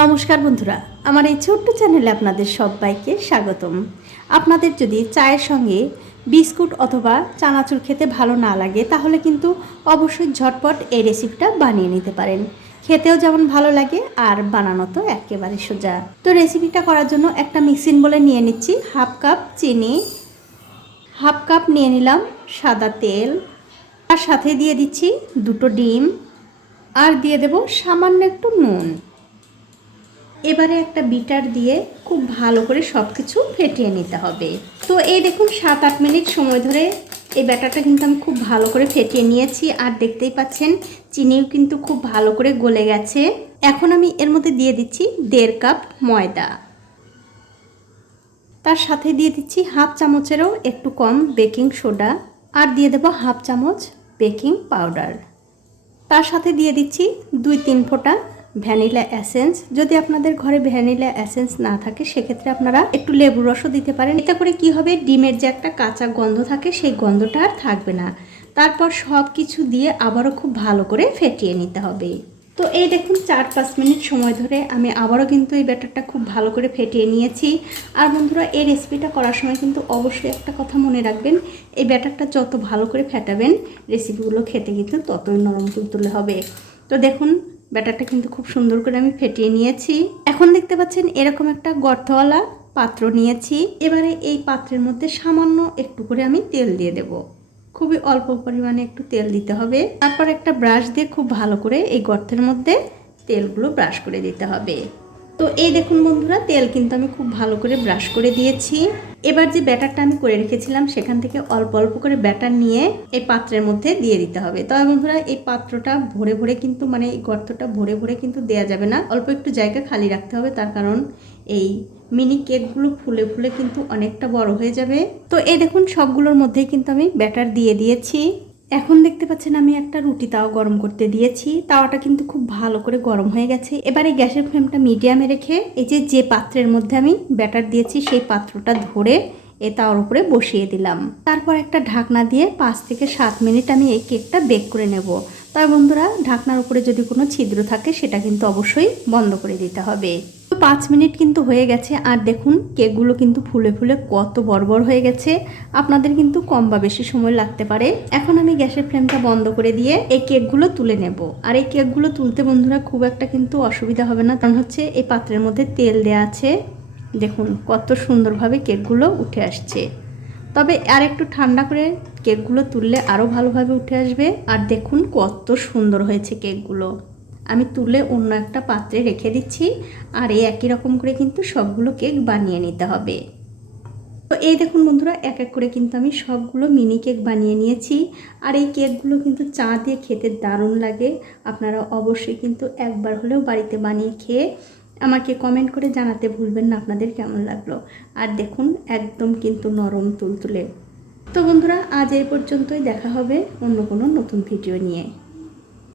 নমস্কার বন্ধুরা, আমার এই ছোট্ট চ্যানেলে আপনাদের সবাইকে স্বাগতম। আপনাদের যদি চায়ের সঙ্গে বিস্কুট অথবা চানাচুর খেতে ভালো না লাগে তাহলে কিন্তু অবশ্যই ঝটপট এই রেসিপিটা বানিয়ে নিতে পারেন। খেতেও যেমন ভালো লাগে আর বানানো তো একেবারে সোজা। তো রেসিপিটা করার জন্য একটা মিক্সিং বোলে নিয়ে নিচ্ছি হাফ কাপ চিনি, হাফ কাপ নিয়ে নিলাম সাদা তেল, আর সাথে দিয়ে দিচ্ছি দুটো ডিম, আর দিয়ে দেব সামান্য একটু নুন। এবারে একটা বিটার দিয়ে খুব ভালো করে সব কিছু ফেটিয়ে নিতে হবে। তো এই দেখুন 7-8 মিনিট সময় ধরে এই ব্যাটারটা কিন্তু আমি খুব ভালো করে ফেটিয়ে নিয়েছি, আর দেখতেই পাচ্ছেন চিনিও কিন্তু খুব ভালো করে গলে গেছে। এখন আমি এর মধ্যে দিয়ে দিচ্ছি 1.5 কাপ ময়দা, তার সাথে দিয়ে দিচ্ছি হাফ চামচেরও একটু কম বেকিং সোডা, আর দিয়ে দেব হাফ চামচ বেকিং পাউডার। তার সাথে দিয়ে দিচ্ছি 2-3 ফোঁটা ভ্যানিলা এসেন্স। যদি আপনাদের ঘরে ভ্যানিলা এসেন্স না থাকে সেক্ষেত্রে আপনারা একটু লেবুর রসও দিতে পারেন। এতে করে কি হবে, ডিমের যে একটা কাঁচা গন্ধ থাকে সেই গন্ধটা আর থাকবে না। তারপর সব কিছু দিয়ে আবারও খুব ভালো করে ফেটিয়ে নিতে হবে। তো এই দেখুন 4-5 মিনিট সময় ধরে আমি আবারও কিন্তু এই ব্যাটারটা খুব ভালো করে ফেটিয়ে নিয়েছি। আর বন্ধুরা, এই রেসিপিটা করার সময় কিন্তু অবশ্যই একটা কথা মনে রাখবেন, এই ব্যাটারটা যত ভালো করে ফেটাবেন রেসিপিগুলো খেতে কিন্তু ততই নরম তুলতুলে হবে। তো দেখুন ব্যাটারটা কিন্তু খুব সুন্দর করে আমি ফেটিয়ে নিয়েছি। এখন দেখতে পাচ্ছেন এরকম একটা গর্তওয়ালা পাত্র নিয়েছি। এবারে এই পাত্রের মধ্যে সামান্য একটু করে আমি তেল দিয়ে দেব। খুবই অল্প পরিমাণে একটু তেল দিতে হবে। তারপর একটা ব্রাশ দিয়ে খুব ভালো করে এই গর্তের মধ্যে তেলগুলো ব্রাশ করে দিতে হবে। তো এই দেখুন বন্ধুরা, তেল কিন্তু আমি খুব ভালো করে ব্রাশ করে দিয়েছি। এবার যে ব্যাটারটা আমি করে রেখেছিলাম সেখান থেকে অল্প অল্প করে ব্যাটার নিয়ে এই পাত্রের মধ্যে দিয়ে দিতে হবে। তবে বন্ধুরা, এই পাত্রটা ভরে ভরে কিন্তু এই গর্তটা ভরে ভরে কিন্তু দেয়া যাবে না, অল্প একটু জায়গা খালি রাখতে হবে। তার কারণ এই মিনি কেকগুলো ফুলে ফুলে কিন্তু অনেকটা বড় হয়ে যাবে। তো এই দেখুন সবগুলোর মধ্যেই কিন্তু আমি ব্যাটার দিয়ে দিয়েছি। এখন দেখতে পাচ্ছেন আমি একটা রুটি তাওয়া গরম করতে দিয়েছি। তাওয়াটা কিন্তু খুব ভালো করে গরম হয়ে গেছে। এবারে গ্যাসের ফ্লেমটা মিডিয়ামে রেখে এই যে পাত্রের মধ্যে আমি ব্যাটার দিয়েছি সেই পাত্রটা ধরে এই তাওয়ার উপরে বসিয়ে দিলাম। তারপর একটা ঢাকনা দিয়ে 5 থেকে 7 মিনিট আমি এই কেকটা বেক করে নেব। তবে বন্ধুরা, ঢাকনার উপরে যদি কোনো ছিদ্র থাকে সেটা কিন্তু অবশ্যই বন্ধ করে দিতে হবে। 5 মিনিট কিন্তু হয়ে গেছে, আর দেখুন কেকগুলো কিন্তু ফুলে ফুলে কত বড় বড় হয়ে গেছে। আপনাদের কিন্তু কম বা বেশি সময় লাগতে পারে। এখন আমি গ্যাসের ফ্লেমটা বন্ধ করে দিয়ে এই কেকগুলো তুলে নেব। আর এই কেকগুলো তুলতে বন্ধুরা খুব একটা কিন্তু অসুবিধা হবে না, কারণ হচ্ছে এই পাত্রের মধ্যে তেল দেওয়া আছে। দেখুন কত সুন্দরভাবে কেকগুলো উঠে আসছে। তবে আর একটু ঠান্ডা করে কেকগুলো তুললে আরও ভালোভাবে উঠে আসবে। আর দেখুন কত সুন্দর হয়েছে কেকগুলো। আমি তুলে অন্য একটা পাত্রে রেখে দিচ্ছি। আর এই একই রকম করে কিন্তু সবগুলো কেক বানিয়ে নিতে হবে। তো এই দেখুন বন্ধুরা, এক এক করে কিন্তু আমি সবগুলো মিনি কেক বানিয়ে নিয়েছি। আর এই কেকগুলো কিন্তু চা দিয়ে খেতে দারুণ লাগে। আপনারা অবশ্যই কিন্তু একবার হলেও বাড়িতে বানিয়ে খেয়ে আমাকে কমেন্ট করে জানাতে ভুলবেন না আপনাদের কেমন লাগলো। আর দেখুন একদম কিন্তু নরম তুলতুলে। তো বন্ধুরা, আজ এই পর্যন্তই। দেখা হবে অন্য কোনো নতুন ভিডিও নিয়ে।